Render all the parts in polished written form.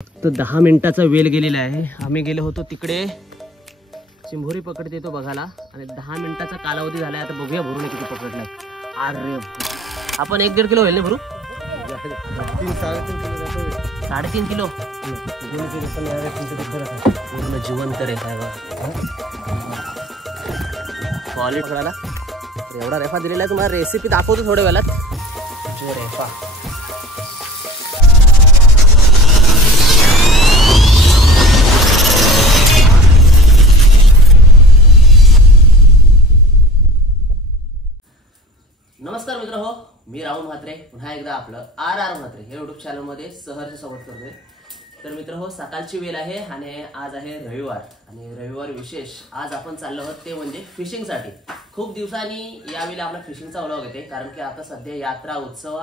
तर 10 मिनिटाचा वेळ गेलेला आहे. आम्ही गेलो होतो तिकडे चिंभोरी पकडते येतो बघायला आणि 10 मिनिटाचा कालावधी झालाय. आता बघूया भरून किती पकडलाय. अरे आपण 1-1.5 किलो होईल ना भरू? 3-3.5 किलो. पूर्ण जिवंत रेफा क्वालिटी पकडायला. एवढा रेफा दिलेला आहे. तुम्हाला रेसिपी दाखवतो थोड्या वेळात. जो रेफा नमस्कार मित्र हो, मी राहुल म्हात्रे पुन्हा एकदा आपलं RR म्हात्रे हे यूट्यूब चॅनल मध्ये सहर्ष स्वागत करतोय. तर मित्र हो, सकाळची वेळ आहे आणि आज आहे रविवार आणि रविवार विशेष आज आपण चाललो आहोत ते म्हणजे फिशिंगसाठी. खूप दिवसांनी यावेळी आपला फिशिंगचा व्लॉग येते कारण की आता सध्या यात्रा उत्सव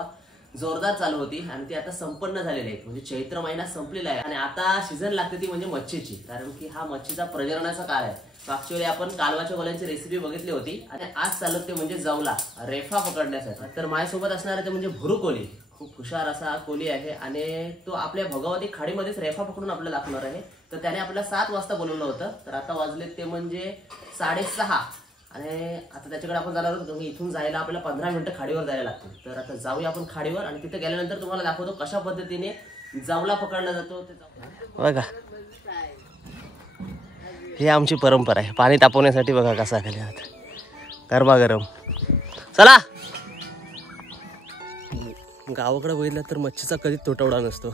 जोरदार चालू होती आणि ती आता संपन्न झालेली आहे. म्हणजे चैत्र महिना संपलेला आहे आणि आता सीझन लागते ती म्हणजे मच्छीची, कारण की हा मच्छीचा प्रजननाचा काळ आहे. मागच्या वेळी आपण कालवाच्या गोल्यांची रेसिपी बघितली होती आणि आज चालत ते म्हणजे जवला रेफा पकडण्यासाठी. तर माझ्यासोबत असणार ते म्हणजे भुरू कोली. खूप हुशार असा कोली आहे आणि तो आपल्या भोगावती खाडीमध्येच रेफा पकडून आपल्याला दाखवणार आहे. तर त्याने आपल्याला 7 वाजता बोलवलं होतं. तर आता वाजले ते म्हणजे 6:30 आणि आता त्याच्याकडे आपण जाणार आहोत. इथून जायला आपल्याला 15 मिनिटं खाडीवर जायला लागतील. तर आता जाऊया आपण खाडीवर आणि तिथे गेल्यानंतर तुम्हाला दाखवतो कशा पद्धतीने जवला पकडला जातो ते. बघा ही आमची परंपरा आहे. पाणी तापवण्यासाठी बघा कसा खाली हात गरमागरम. चला गावाकडे बघितलं तर मच्छीचा कधीच तुटवडा नसतो.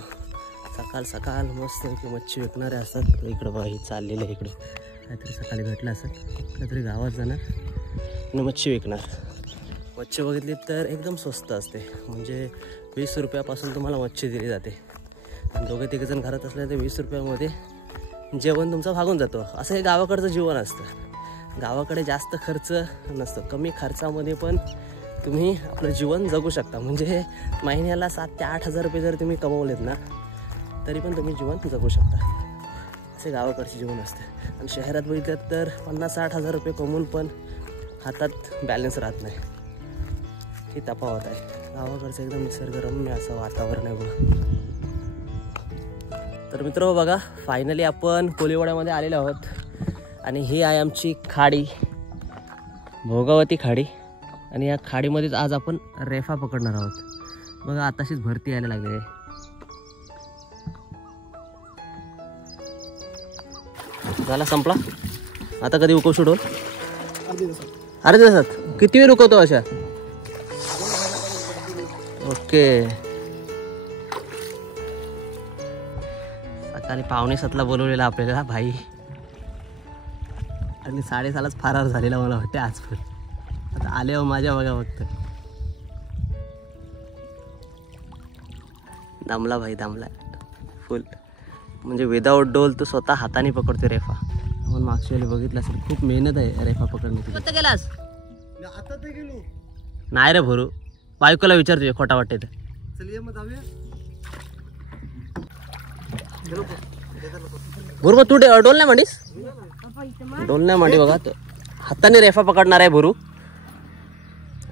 सकाळ सकाळ मस्त मच्छी विकणारे असतात. इकडं बघा ही चाललेलं आहे. इकडे काहीतरी सकाळी भेटलं असेल, काहीतरी गावात जाणार आणि मच्छी विकणार. मच्छी बघितली तर एकदम स्वस्त असते. म्हणजे 20 रुपयापासून तुम्हाला मच्छी दिली जाते आणि 2-3 जण घरात असले तर 20 रुपयामध्ये जेवण तुमचं भागून जातो. असं हे गावाकडचं जीवन असतं. गावाकडे जास्त खर्च नसतं. कमी खर्चामध्ये पण तुम्ही आपलं जीवन जगू शकता. म्हणजे महिन्याला 7,000 ते 8,000 रुपये जर तुम्ही कमवलेत ना तरी पण तुम्ही जीवन जगू शकता. असे गावाकडचे जीवन असते. आणि शहरात बघितलं तर 50-60 हजार रुपये कमवून पण हातात बॅलन्स राहत नाही. ही तफावत आहे. गावाकडचं एकदम निसर्गरम्य असं वातावरण आहे बघा. तर मित्र बघा फायनली आपण कोलीवाड्यामध्ये आलेलो आहोत आणि ही आहे आमची खाडी, भोगावती खाडी. आणि या खाडीमध्येच आज आपण रेफा पकडणार आहोत. बघा आताशीच भरती यायला लागली आहे. झाला संपला. आता कधी उकव सुडवल? अर्ध्या दिवसात. किती वेळ उकवतो अशा? ओके. सकाळी 6:45 बोलवलेला आपल्याला भाई आणि 6:30 फरार झालेला मला वाटते आज पण. आता आल्यावर माझ्या बघा फक्त दमला भाई, दमला फुल. म्हणजे विदाऊट डोल तो स्वतः हाताने पकडतो रेफा. आपण मागच्या वेळी बघितलं असेल खूप मेहनत आहे रेफा पकडण्याची. कुठं गेलास? नाही रे भरू, बायकोला विचारतोय खोटा वाटते तर. भरू तू डोल नाही मांडीस? डोल नाही मांडी. बघा हाताने रेफा पकडणार आहे भरू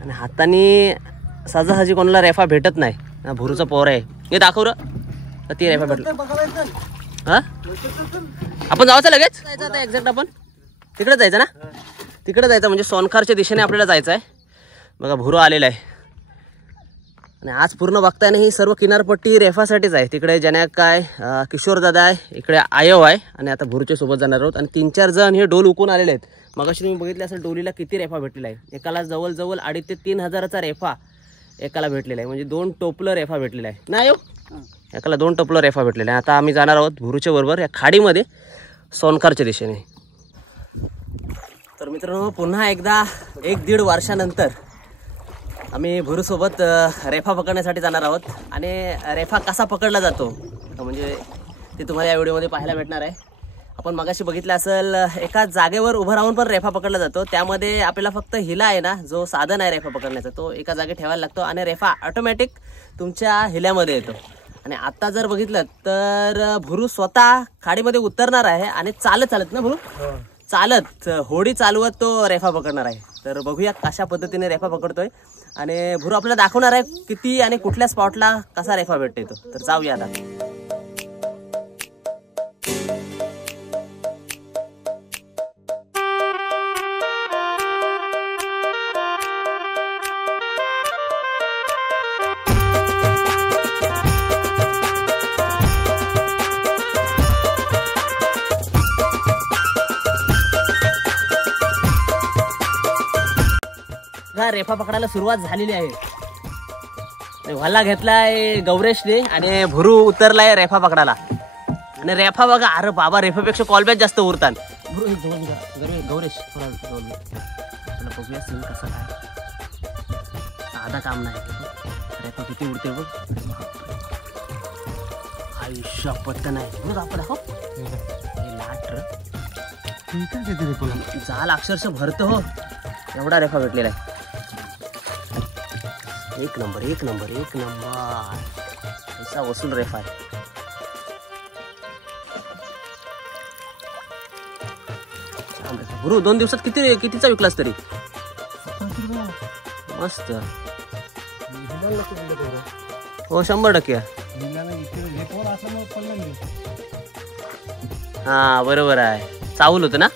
आणि हाताने सहजासहजी कोणाला रेफा भेटत नाही. भरूचा पोर आहे हे दाखव र. ती रेफा भेटला. हा आपण जायचं लगेच जायचं आता. एक्झॅक्ट आपण तिकडे जायचं ना. तिकडे जायचं म्हणजे सोनखारच्या दिशेने आपल्याला जायचं आहे. बघा भुरू आलेला आहे आणि आज पूर्ण बघताय ना ही सर्व किनारपट्टी रेफासाठीच आहे. तिकडे ज्याने काय किशोर दादा आहे, इकडे आयव आहे आणि आता भुरूच्या सोबत जाणार आहोत. आणि 3-4 जण हे डोल उकून आलेले आहेत. मगाशी तुम्ही बघितलं असेल डोलीला किती रेफा भेटलेला आहे. एकाला जवळ 2,500 ते 3,000चा रेफा एकाला भेटलेला आहे. म्हणजे 2 टोपलं रेफा भेटलेला आहे ना. एकाला 2 टोपलं रेफा भेटलेला आहे. आता आम्ही जाणार आहोत भुरूच्या बरोबर या खाडीमध्ये सोनखारच्या दिशेने. तर मित्रांनो पुन्हा एकदा 1-1.5 वर्षानंतर आम्ही भुरूसोबत रेफा पकडण्यासाठी जाणार आहोत. आणि रेफा कसा पकडला जातो म्हणजे ते तुम्हाला या व्हिडिओमध्ये पाहायला भेटणार आहे. आपण मगाशी बघितलं असेल एका जागेवर उभं राहून पण रेफा पकडला जातो. त्यामध्ये आपल्याला फक्त हिला आहे ना, जो साधन आहे रेफा पकडण्याचा तो एका जागी ठेवायला लागतो आणि रेफा ऑटोमॅटिक तुमच्या हिल्यामध्ये येतो. आणि आता जर बघितलं तर भुरू स्वतः खाडीमध्ये उतरणार आहे आणि चालत ना भुरू चालत होडी चालवत तो रेफा पकडणार आहे. तर बघूया कशा पद्धतीने रेफा पकडतोय आणि भुरू आपल्याला दाखवणार आहे किती आणि कुठल्या स्पॉटला कसा रेफा भेटतो. तर जाऊया आता. आता रेफा पकडायला सुरुवात झालेली आहे. व्हाला घेतलाय गौरेशने आणि भुरू उतरलाय रेफा पकडायला. आणि रेफा बघा, अरे बाबा रेफापेक्षा कॉलबॅक जास्त उरतात. गौरेश थोडा बघूया सीन कसा काय. साधा काम नाही, रेफा किती उडते बघ. आयुष्य पत्त नाही बघ आपण हो लाट जाल अक्षरशः भरत हो. एवढा रेफा भेटलेला आहे. एक नंबर एक नंबर एक नंबर पैसा वसूल रेफा आहे. गुरु 2 दिवसात कितीचा विकलास तरी मस्त हो 100%. हा बरोबर आहे. चावल होतं ना,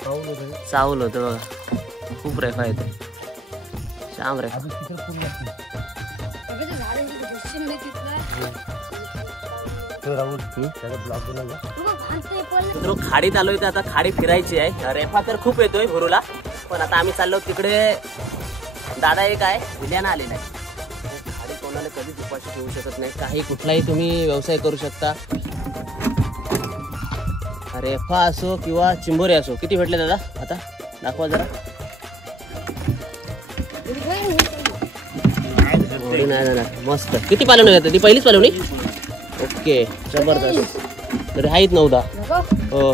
चावल होतं बघा. खूप रेफा येते श्याम रेफा. खाडीत आलोय तर आता खाडी फिरायची आहे. रेफा तर खूप येतोय भुरूला, पण आता आम्ही चाललो तिकडे. दादा एक आहे विल्याना आलेला आहे. खाडी कोणाला कधीच उपाशी ठेवू शकत नाही. काही कुठलाही तुम्ही व्यवसाय करू शकता. रेफा असो किंवा चिंबोरे असो. किती भेटले दादा आता दाखवा जरा. नाही मस्त. किती पालवणी घेतात? ती पहिलीच पालवणी. ओके जबरदस्त. तरी आहेत 9-10. हो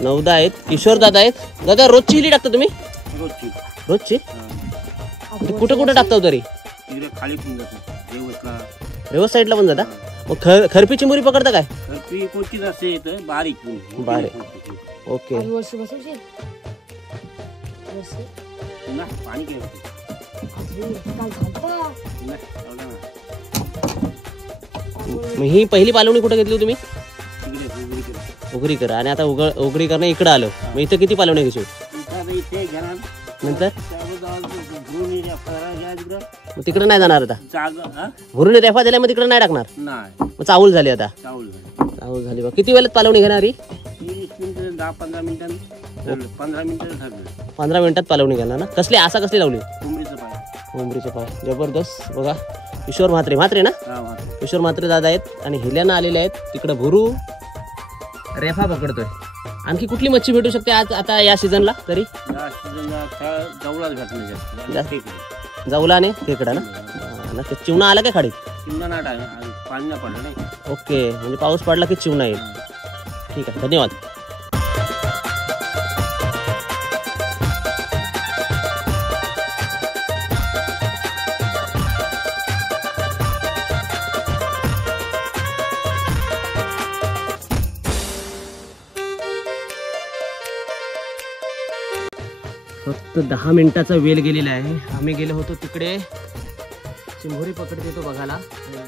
9-10 आहेत. किशोर दादा आहेत. दादा रोजची हिली टाकता तुम्ही? रोजची कुठे कुठे टाकता तरी? रेवस साईडला पण जाता. मग खरपी चिंबोरी पकडता काय? बारीक. ओके ही पहिली पालवणी कुठे घेतली तुम्ही? उगरीकर. आणि आता उगरीकर इकडे आलो. मग इथं किती पालवणी घेऊ नंतर? मग तिकडे नाही जाणार आता. भरून रेफा दिल्या मग तिकडे नाही टाकणार. मग चावल झाली आता. चावल झाली बघ. किती वेळात पालवणी घेणार ही? 10-15 मिनिटांनी 15 मिनिटात पालवणी घेणार ना. कसली आसा कसली लावली? कोंबडीचं पाय. जबरदस्त बघा. किशोर म्हात्रे ना. किशोर म्हात्रे दादा आहेत आणि हिल्याना आलेले आहेत. तिकडे भुरू रेफा पकडतोय. आणखी कुठली मच्छी भेटू शकते आज आता या सीझनला तरी? जवला आणि खेकडा ना. चिवणा आला काय खाडीत? ओके म्हणजे पाऊस पडला की चिवणा येईल. ठीक आहे धन्यवाद. फक्त 10 मिनिटाचा वेळ गेलेला आहे. आम्ही गेलो होतो तिकडे चिंबोरी पकडत येतो बघायला.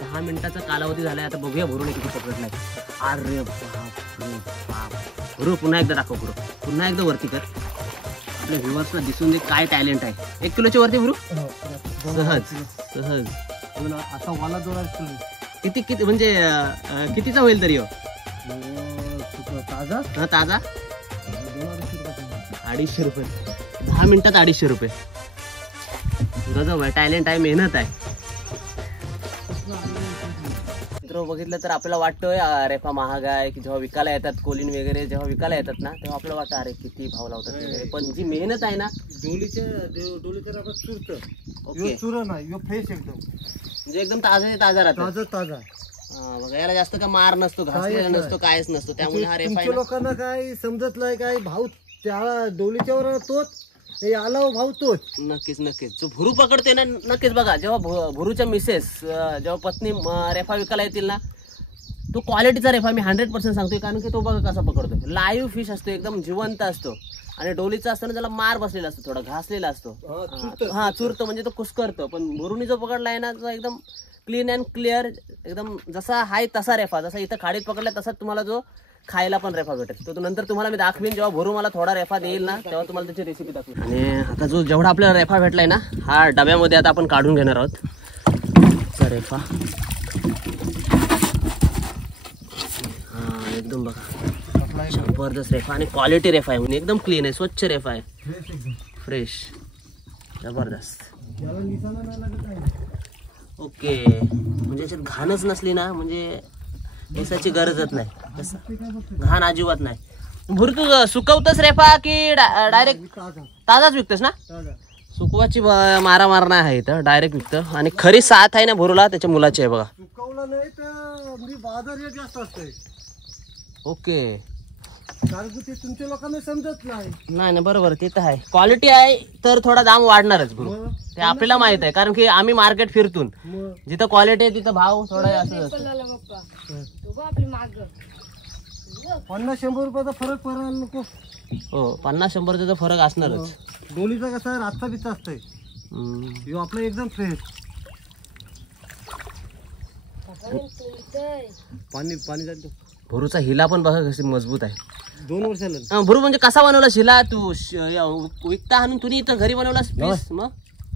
10 मिनिटाचा कालावधी झालाय. आता बघूया भुरूने किती पकडलाय. अरे बाप. भुरू पुन्हा एकदा दाखव. भुरू पुन्हा एकदा वरती कर. आपल्या व्ह्युअर्सला दिसून दे काय टॅलेंट आहे. 1 किलोच्या वरती भुरू सहज. आता वाला जोरा किती म्हणजे कितीचा होईल तरी? ताजा 250 रुपये. 10 मिनिटात 250 रुपये. गजब आहे. टॅलेंट आहे, मेहनत आहे. मित्र बघितलं तर आपल्याला वाटतोय रेफा महाग आहे की जेव्हा विकायला येतात कोलीन वगैरे जेव्हा विकायला येतात ना तेव्हा आपल्याला वाटतं अरे किती भाव लावतात वगैरे. पण जी मेहनत आहे ना डोलीचं ओके चुरा नाही फ्रेश एकदम म्हणजे एकदम ताजा राहतो. ताजा बघा याला जास्त का मार नसतो, घासलेला नसतो, कायच नसतो. त्यामुळे हा रेफा लोकांना काय समजत नाही काय भाव त्याला डोलीच्यावर तोच आला भाव तोच. नक्कीच जो भुरू पकडते ना नक्कीच बघा जेव्हा भुरूच्या मिसेस जेव्हा पत्नी रेफा विकायला येतील ना तो क्वालिटीचा रेफा मी 100% सांगतोय. कारण की तो बघा कसा पकडतो. लाईव्ह फिश असतो, एकदम जिवंत असतो. आणि डोलीचा असताना त्याला मार बसलेला असतो, थोडा घासलेला असतो. हा चुरतो म्हणजे तो कुस्करतो. पण भुरूनी जो पकडला आहे ना तो एकदम क्लीन अँड क्लिअर एकदम जसा हाय तसा रेफा. जसा इथं खाडीत पकडला तसाच तुम्हाला जो खायला पण रेफा भेटेल. तो नंतर तुम्हाला मी दाखवीन जेव्हा भुरू मला थोडा रेफा देईल ना तेव्हा तुम्हाला त्याची रेसिपी दाखवीन. आणि आता जो जेवढा आपल्याला रेफा भेटलाय ना हा डब्यामध्ये आता आपण काढून घेणार आहोत रेफा. हा एकदम बघा जबरदस्त रेफा आणि क्वालिटी रेफा आहे. म्हणजे एकदम क्लीन आहे, स्वच्छ रेफा आहे, फ्रेश, जबरदस्त. याला निशाणा नाही लागत आहे. ओके, म्हणजे याच्यात घाणच नसली ना म्हणजे नेसाची गरजच नाही. कसं ते काय बघतो घाण अजिबात नाही. भरू तू सुकवतस रेफा की डायरेक्ट ताजा ताजाच विकतस ना? ताजा. सुकवाची मारा नाही आहे इथं, डायरेक्ट विकतं. आणि खरी साथ आहे ना भरूला त्याच्या मुलाची आहे बघा. सुकवला नाही तर मी बाजार रेट जास्त असते. ओके, कारण की ते तुमच्या लोकांना समजत नाही. नाही नाही बरोबर, ते तर आहे. क्वालिटी आहे तर थोडा दाम वाढणारच भरू, मग ते आपल्याला माहित आहे. कारण की आम्ही मार्केट फिरतून मग जिथं क्वालिटी आहे तिथं भाव थोडा असं असतो. 50-100 रुपयाचा फरक पडायला नको. हो, 50-100 चा फरक असणारच. दोन्हीचा कसा रातचा बिच्चा असतंय. हम्म. ह्यो आपला एकदम फ्रेश. पाणी पाणी जातो. भरूचा हिला पण बघा कशी मजबूत आहे. 2 वर्षाला भरू म्हणजे कसा बनवला हिला तू? विकता आणून तुम्ही इथं घरी बनवलास पीस? मग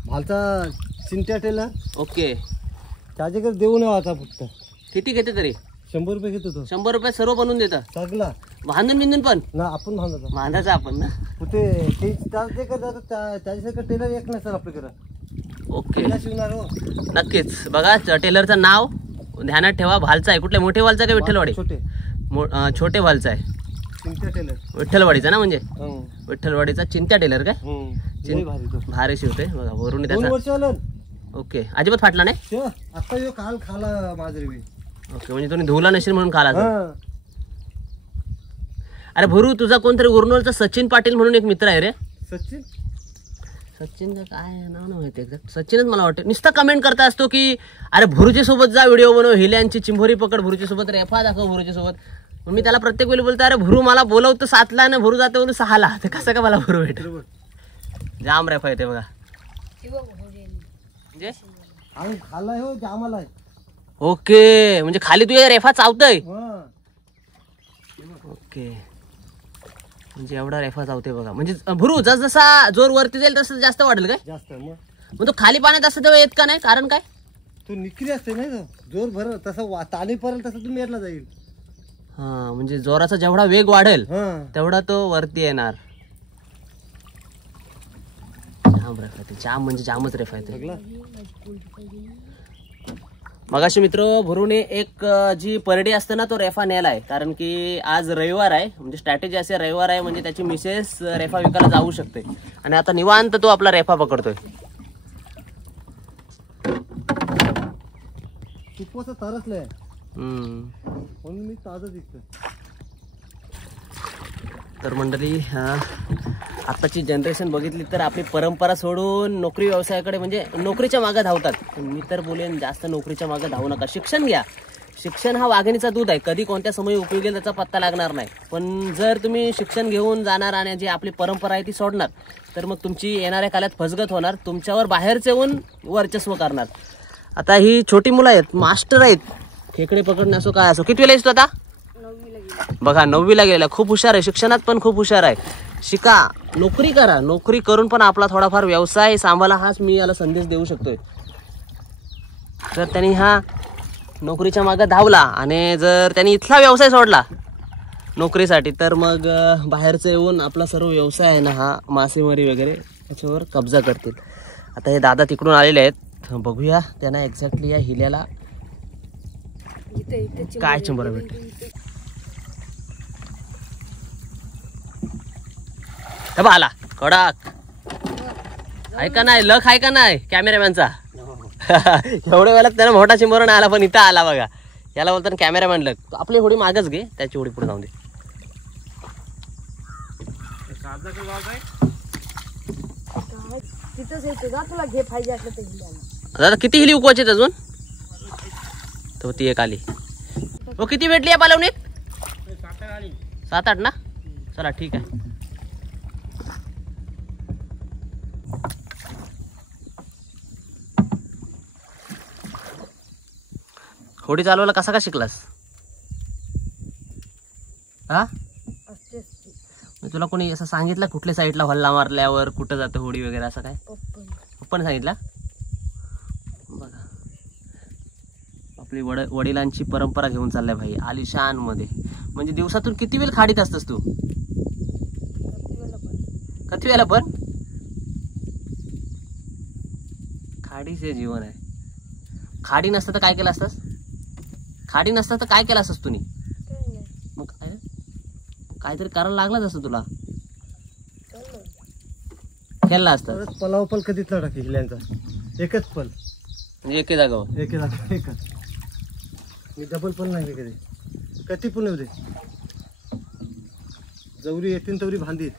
भालचा चिंट्या टेलर ओके, त्याच्याकडे देऊ नये आता फक्त. किती घेते तरी? 100 रुपये घेतो तो. 100 रुपये सर्व बनवून देतं. सगळा बांधून बिंदून पण ना आपण बांधायचा. बांधायचं आपण ना. कुठे ते त्याच ते करतात त्याच्यासारखं टेलर एक नाही सर आपल्याकडं. ओके, त्याला शिवणार हो. नक्कीच. बघा टेलरचं नाव ध्यानात ठेवा. भालचा आहे. कुठल्या मोठे भालचा का विठ्ठलवाडी? छोटे छोटे भालचा आहे. चिंट्या टेलर. विठ्ठलवाडीचा ना, म्हणजे हं. विठ्ठलवाडीचा चिंत्या टेलर काय? हं. लय भारी तो. भारी शिवते बघा. वरून 2 त्याचा वर्ष आलं. ओके, अजिबात फाटला नाही. ते आता ह्यो काल खाला माझरी मी. ओके, म्हणजे तुम्ही धुवला नसेल म्हणून खाला असेल. हं. अरे भरू, तुझा कोणतरी उर्नोलचा सचिन पाटील म्हणून एक मित्र आहे रे. सचिन सचिन का काय नाव नाही माहिती एक्झॅक्ट. सचिनच मला वाटतं. नुसता कमेंट करता असतो की अरे भुरुच्या सोबत जा, व्हिडिओ बनव, हिल्यांची चिंभोरी पकड भुरुच्या सोबत, रेफा दाखव भुरुच्या सोबत. मग मी त्याला प्रत्येक वेळी बोलतो अरे भुरू मला बोलवतो 7ला ना भुरू जातो 6ला, तर कसं का मला भुरू भेटेल? बरोबर. जाम रेफा येते बघा. म्हणजे आणि खाल्लाय हो जामाला आहे. ओके, म्हणजे खाली तुझ्या रेफा चावतय. हं. ओके, म्हणजे एवढा रेफा चावते बघा. म्हणजे भुरू जसा जोर वरती जाईल तसं जास्त वाढेल काय? जास्त मग तो खाली पाण्यात असतं तेव्हा येत का नाही? कारण काय? तो निकली असते नाही तो जोर भर तसं ताली पडेल तसं तो मेरला जाईल. हा, म्हणजे जोराचा जेवढा वेग वाढेल हं. तेवढा तो वरती येणार. जाम रेफा येते. जाम म्हणजे जामच रेफा येते. सगळा मगाशी मित्र भुरूने एक जी परडी असते ना तो रेफा नेलाय. कारण की आज रविवार आहे, म्हणजे स्ट्रॅटेजी असे रविवार आहे म्हणजे त्याची मिसेस रेफा विकायला जाऊ शकते. आणि आता निवांत तो आपला रेफा पकडतोय. तुपाचं तरसलंय हम्म. म्हणून मी ताजं दिसतोय. तर मंडळी, आताची जनरेशन बघितली तर आपली परंपरा सोडून नोकरी व्यवसायाकडे म्हणजे नोकरीच्या मागे धावतात. मी तर बोलेन जास्त नोकरीच्या मागे धावू नका. शिक्षण घ्या. शिक्षण हा वाघिणीचा दूध आहे. कधी कोणत्या समयी उपयोगी त्याचा पत्ता लागणार नाही. पण जर तुम्ही शिक्षण घेऊन जाणार आणि जी आपली परंपरा आहे ती सोडणार तर मग तुमची येणाऱ्या काळात फसगत होणार. तुमच्यावर बाहेरचे येऊन वर्चस्व करणार. आता ही छोटी मुलं आहेत, मास्टर आहेत. खेकडे पकडणे असो काय असो. कितवीला आहेस तू आता? बघा 9वीला गेला. खूप हुशार आहे. शिक्षणात पण खूप हुशार आहे. शिका, नोकरी करा. नोकरी करून पण आपला थोडाफार व्यवसाय सांभाळा. हाच मी याला संदेश देऊ शकतोय. तर त्यांनी हा नोकरीच्या मागे धावला आणि जर त्यांनी इथला व्यवसाय सोडला नोकरीसाठी तर मग बाहेरचं येऊन आपला सर्व व्यवसाय आहे ना हा मासेमारी वगैरे त्याच्यावर कब्जा करतील. आता हे दादा तिकडून आलेले आहेत. बघूया त्यांना एक्झॅक्टली या हिल्याला काय चिंबोरा भेटते. आला कडक आहे का नाही? लक आहे का नाही कॅमेरामॅनचा? एवढ्या वेळात त्याला मोठा चिंबोरा नाही आला पण इथं आला बघा. याला बोलताना कॅमेरामॅन लक. आपली होडी मागच घे, त्याची होडी पुढे जाऊन दे. दादा किती हिली उकवायची अजून? तो ती एक आली. हो, किती भेटली या पालवणीत? 7-8 ना. चला ठीक आहे. होडी चालवायला कसा का शिकलास? हा, तुला कोणी असं सांगितलं कुठल्या साईडला हल्ला मारल्यावर कुठं जातं होडी वगैरे असं काय? पप्पाने सांगितलं. बघा आपली वडिलांची परंपरा घेऊन चाललाय भाई आलिशान मध्ये. म्हणजे दिवसातून किती वेळ खाडीत असतस तू? किती वेळेला पण? खाडीच हे जीवन आहे. खाडी नसतं तर काय केलं असतास? खाडी नसतं तर काय केलं असतास तुम्ही? मग काय काहीतरी कारण लागलंच असतं तुला. केला असतं. परत पलाव पल कधीच ना टाकी हिल्यांचा एकच पल म्हणजे एके जागावर एकच मी डबल पण नाही कधी कधी पण येऊ दे. जवरी येतील तेवढी भांडीत.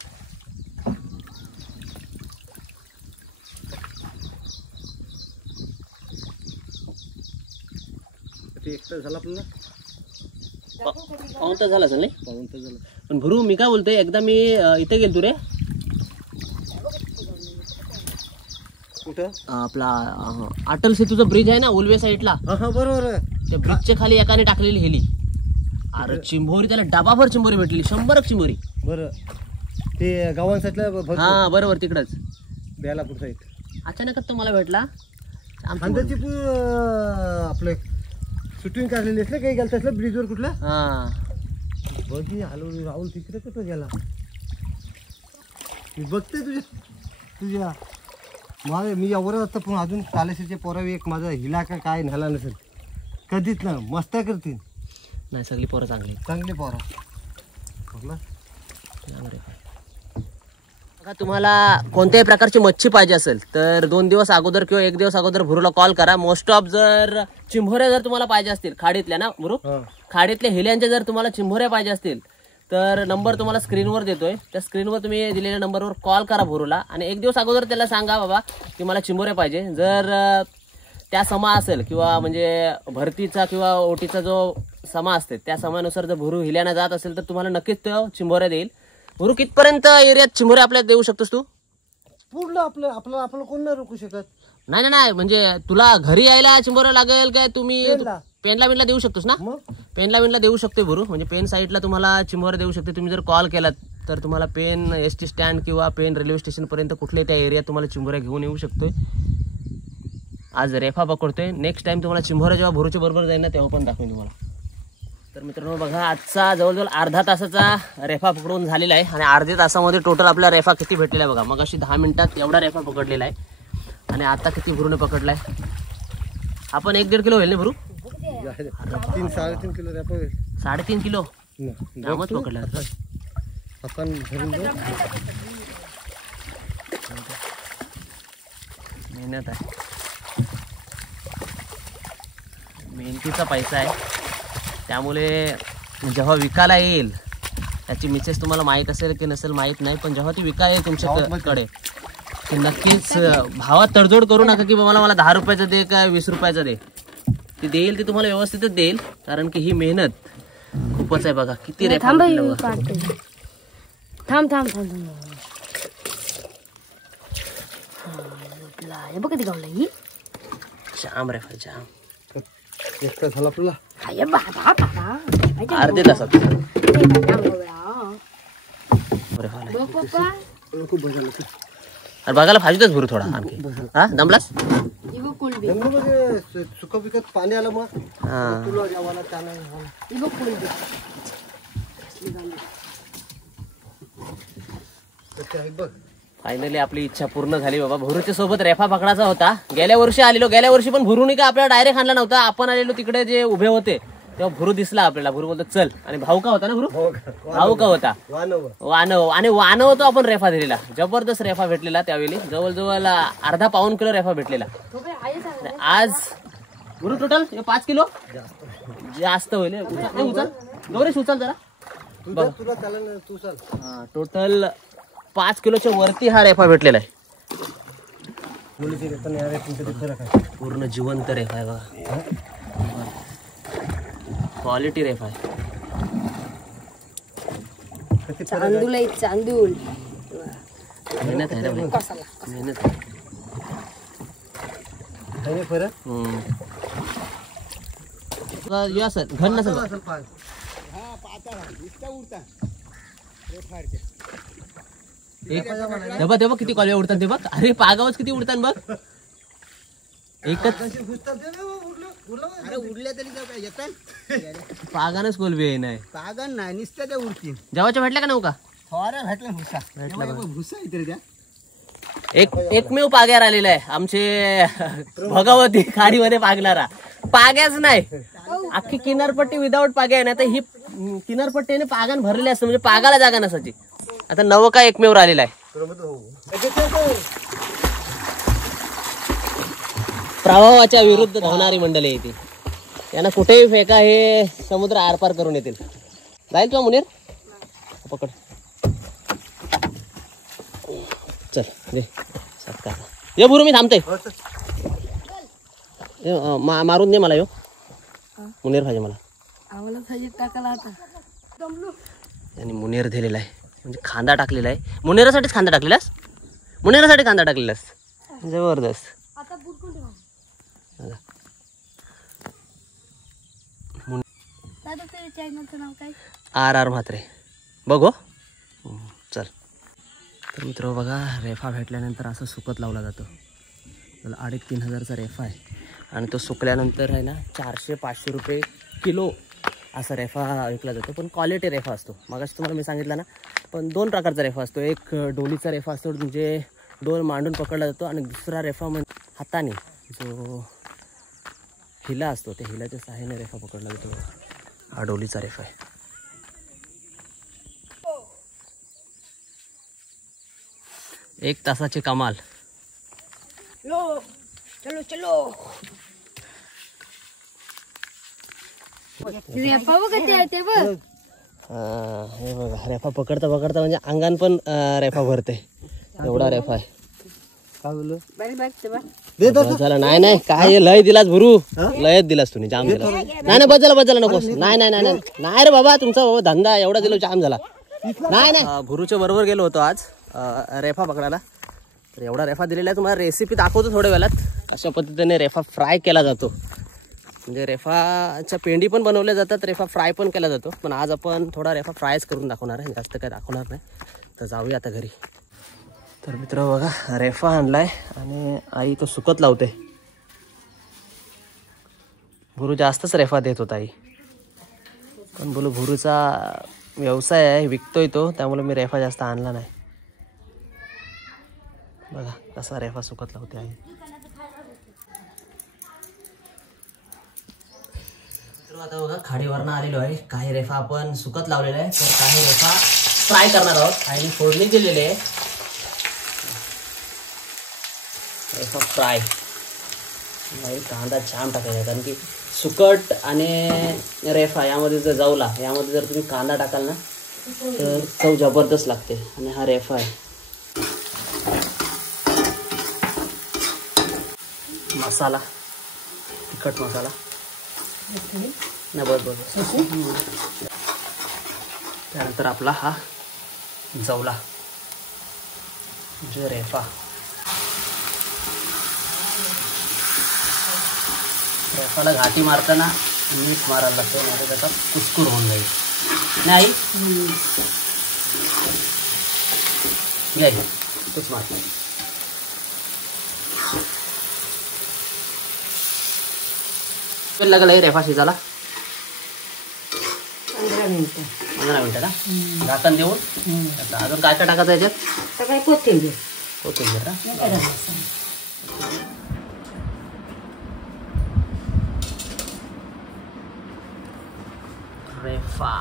एक तर झाला आपल्याला पाऊण तास झाला असेल नाही? पाऊण तर झालं. पण भरू मी काय बोलतोय एकदा मी इथे गेलतो रे कुठं आपला अटल सेतूचा ब्रिज आहे ना उलवे साईडला. हा बरोबर आहे. त्या ब्रिजच्या खाली एकाने टाकलेली हेली. अरे चिंबोरी त्याला डबाभर चिंबोरी भेटलेली 100 चिंबोरी. बरं ते गावांसाठल्या हा बरोबर तिकडच बेलापूर साईड अचानकच तो मला भेटला. अंदाची आपलं शूटिंग काढलेली असलं काही गेलं तसलं ब्रिजवर कुठलं हा बघी हलवली राहुल तिकडे कुठं गेला मी बघते तुझ्या माझं मी यावर असतं पण अजून कालेशीच्या पोरावी एक माझा हिला का काय न्याला नसेल कधीच ना मस्त करतील. नाही सगळी पोरं चांगली पोरा बघा. तुम्हाला कोणत्याही प्रकारची मच्छी पाहिजे असेल तर 2 दिवस अगोदर किंवा 1 दिवस अगोदर भरूला कॉल करा. मोस्ट ऑफ जर चिंभोऱ्या जर तुम्हाला पाहिजे असतील खाडीतल्या ना भरू खाडीतल्या हिल्यांच्या जर तुम्हाला चिंभोऱ्या पाहिजे असतील तर नंबर तुम्हाला स्क्रीनवर देतोय. त्या स्क्रीनवर तुम्ही दिलेल्या नंबरवर कॉल करा भरूला आणि 1 दिवस अगोदर त्याला सांगा बाबा की मला चिंभोऱ्या पाहिजे. जर त्या समा असेल किंवा म्हणजे भरतीचा किंवा ओटीचा जो समा असते त्या समानुसार जर भरू हिल्यानं जात असेल तर तुम्हाला नक्कीच तो चिंभोऱ्या देईल. भरू कितपर्यंत एरियात चिंभोऱ्या आपल्याला देऊ शकतोस तू? पूर्ण आपलं कोण नाही रोखू शकत. नाही म्हणजे तुला घरी यायला चिंभोऱ्या लागेल काय? तुम्ही पेनला बिनला देऊ शकतोस ना? पेनला बिनला देऊ शकते भरू म्हणजे पेन साईडला तुम्हाला चिंभोऱ्या देऊ शकते. तुम्ही जर कॉल केलात तर तुम्हाला पेन एसटी स्टँड किंवा पेन रेल्वे स्टेशन पर्यंत कुठल्याही त्या एरियात तुम्हाला चिंभोऱ्या घेऊन येऊ शकतोय. आज रेफा पकडतोय. नेक्स्ट टाइम तुम्हाला चिंभोऱ्या जेव्हा भरूच्या बरोबर जाईल ना तेव्हा पण दाखवेन तुम्हाला. तर मित्रांनो बघा आजचा जवळजवळ अर्धा तासाचा रेफा पकडून झालेला आहे आणि अर्ध्या तासामध्ये टोटल आपला रेफा किती भेटलेला आहे बघा. मग अशी 10 मिनिटात एवढा रेफा पकडलेला आहे आणि आता किती भरूने पकडलाय आपण? 1-1.5 किलो होईल ना भरू? 3-3.5 किलो रेफा होईल. 3.5 किलो जामच पकडला आपण मेहनत आहे मेहनतीचा पैसा आहे त्यामुळे जेव्हा विकायला येईल त्याची मिसेस तुम्हाला माहीत असेल की नसेल माहीत नाही पण जेव्हा ती विकायला येईल तुमच्याकडे की नक्कीच भावात तडजोड करू नका की मला 10 रुपयाचं दे का 20 रुपयाचं दे. ती देईल ती तुम्हाला व्यवस्थितच देईल कारण की ही मेहनत खूपच आहे बघा. किती रेफा थांब बघ किती गावला ही जाम रेफा जाम. एक तास झाला आपल्याला अर्धे तासात खूप बघायला अरे बघायला फाजीतच भरू थोडा आणखी. हा दमलास? सुख पिकत पाणी आलं मग तुला जेवायला त्याला बघ. फायनली आपली इच्छा पूर्ण झाली बाबा. भरूच्या सोबत रेफा पकडायचा होता. गेल्या वर्षी आलेलो. गेल्या वर्षी पण भरूनी का आपल्याला डायरेक्ट आणला नव्हता. आपण आलेलो तिकडे जे उभे होते तेव्हा भरू दिसला आपल्याला. भरू बोलतो चल आणि भाऊ का होता ना भरू? भाऊ का होता वानव आणि वानव तो आपण रेफा दिलेला. जबरदस्त रेफा भेटलेला त्यावेळी. जवळजवळ अर्धा पाऊण किलो रेफा भेटलेला. आज भरू टोटल 5 किलो जास्त होईल. उचल गौरेश उचल जरा. टोटल 5 किलोच्या वरती हा रेफा भेटलेला आहे. पूर्ण जिवंत रेफा आहे बघा. क्वालिटी रेफा आहे. चांदूल आहे चांदूल. मेहनत आहे रे मेहनत आहे. या सर घन नसेल तेव्हा किती कॉल उडतात ते बघ. अरे पागावच किती उडतात बघ. एकच उडल्या तरी येतात पागानच कोलबी आहे नाही. पागन नाही नुसत्या त्या उडतील. जेवाच्या भेटल्या का नव्हता? थोड्या भेटला भुसा भुसा इथे द्या. एकमेव पाग्यावर आलेला आहे आमचे भगवती खाडीमध्ये पागणारा. पाग्याच नाही, अख्खी किनारपट्टी विदाऊट पाग्या आहे ना. तर ही किनारपट्टीने पागान भरलेली असते, म्हणजे पागाला जागा नसायची. आता नवका एकमेव आलेला आहे. प्रवाहाच्या विरुद्ध धावणारी मंडळी येते. यांना कुठेही फेका, हे समुद्र आरपार करून येतील. जाईल किंवा मुनीर पकड. चल दे सत्कार. ये बुरू मी थांबते. मारून दे मला. यो मुनीर पाहिजे मला. आणि मुनीर दिलेला आहे, म्हणजे खांदा टाकलेला आहे. मुनेरासाठीच खांदा टाकलेलास. मुनेरासाठी खांदा टाकलेलास. जबरदस्त. आर म्हात्रे बघो. चल तर मित्र बघा, रेफा भेटल्यानंतर असं सुकत लावला जातो. त्याला 2,500-3 हजारचा रेफा आहे. आणि तो सुकल्यानंतर आहे ना 400-500 रुपये किलो असा रेफा विकला जातो. पण क्वालिटी रेफा असतो. मगाशी तुम्हाला मी सांगितलं ना, पण 2 प्रकारचा रेफा असतो. एक डोलीचा रेफा असतो, म्हणजे डोल मांडून पकडला जातो. आणि दुसरा रेफा म्हणजे हाताने जो हिला असतो, त्या हिलाच्या सहाय्याने रेफा पकडला जातो. हा डोलीचा रेफा आहे. 1 तासाची कमाल. चलो चलो. रेफा बघ ते बघ. हे बघा, रेफा पकडता पकडता म्हणजे अंगान पण रेफा भरते. एवढा रेफा आहे. काय बोललो झाला. नाही नाही, काय लय दिलास भरू. लयच दिलास तुम्ही, जाम दिला. नाही नाही, बदला नकोस. नाही नाही नाही नाही रे बाबा, तुमचा धंदा एवढा दिलो, जाम झाला. नाही नाही, भरूच्या बरोबर गेलो होतो आज रेफा पकडायला. तर एवढा रेफा दिलेला आहे. तुम्हाला रेसिपी दाखवतो थोड्या वेळात. अशा पद्धतीने रेफा फ्राय केला जातो. म्हणजे रेफाच्या पेंडी पण बनवल्या जातात, रेफा फ्राय पण केला जातो. पण आज आपण थोडा रेफा फ्रायच करून दाखवणार आहे, जास्त काय दाखवणार नाही. तर जाऊया आता घरी. तर मित्र बघा, रेफा आणलाय आणि आई तो सुकत लावते. भुरू जास्तच रेफा देत होता आई, पण बोलू भुरूचा व्यवसाय आहे, विकतोय तो, त्यामुळे मी रेफा जास्त आणला नाही. बघा कसा रेफा सुकत लावते आई. आता बघा, खाडीवरनं आलेलो आहे. काही रेफा आपण सुकत लावलेला आहे, तर काही रेफा फ्राय करणार आहोत. आईने फोडणी दिलेली आहे. रेफा फ्राय. कांदा छान टाकायचा, कारण की सुकट आणि रेफा यामध्ये जर जाऊला, यामध्ये जर तुम्ही कांदा टाकाल ना तर चव जबरदस्त लागते. आणि हा रेफा आहे. मसाला, तिखट मसाला नाही, बस बस. त्यानंतर आपला हा जवला म्हणजे रेफा. रेफाला घाटी मारताना मीठ मारायला लागतं, म्हणजे त्याचा कुस्कुर होऊन जाईल. नाही घ्या तूच मार. लागला रेफा शिजायला 15 मिनिटं का झाकण देऊन. अजून काय काय टाकायचं याच्यात? काय कोथिंबीर. कोथिंबीर का? रेफा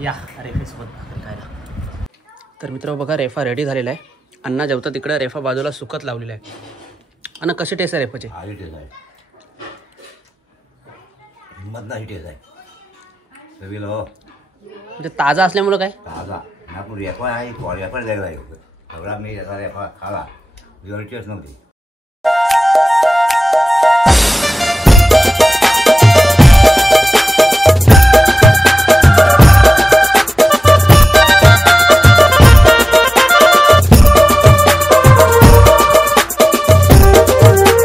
या रेफेसोबत भाकरी खायला. तर मित्र बघा, रेफा रेडी झालेला आहे. अण्णा जेवता तिकडे रेफा बाजूला सुकत लावलेला आहे. अण्णा कशी टेस्ट आहे रेफाची? आधी टेस्ट आहे, हिंमत नाही टेस्ट आहे. चवीला हो, म्हणजे ताजा असल्यामुळं काय ताजा आपण रेफा आहे, रेफा द्यायला सगळा मी याचा रेफा खाला, टेस्ट नव्हती.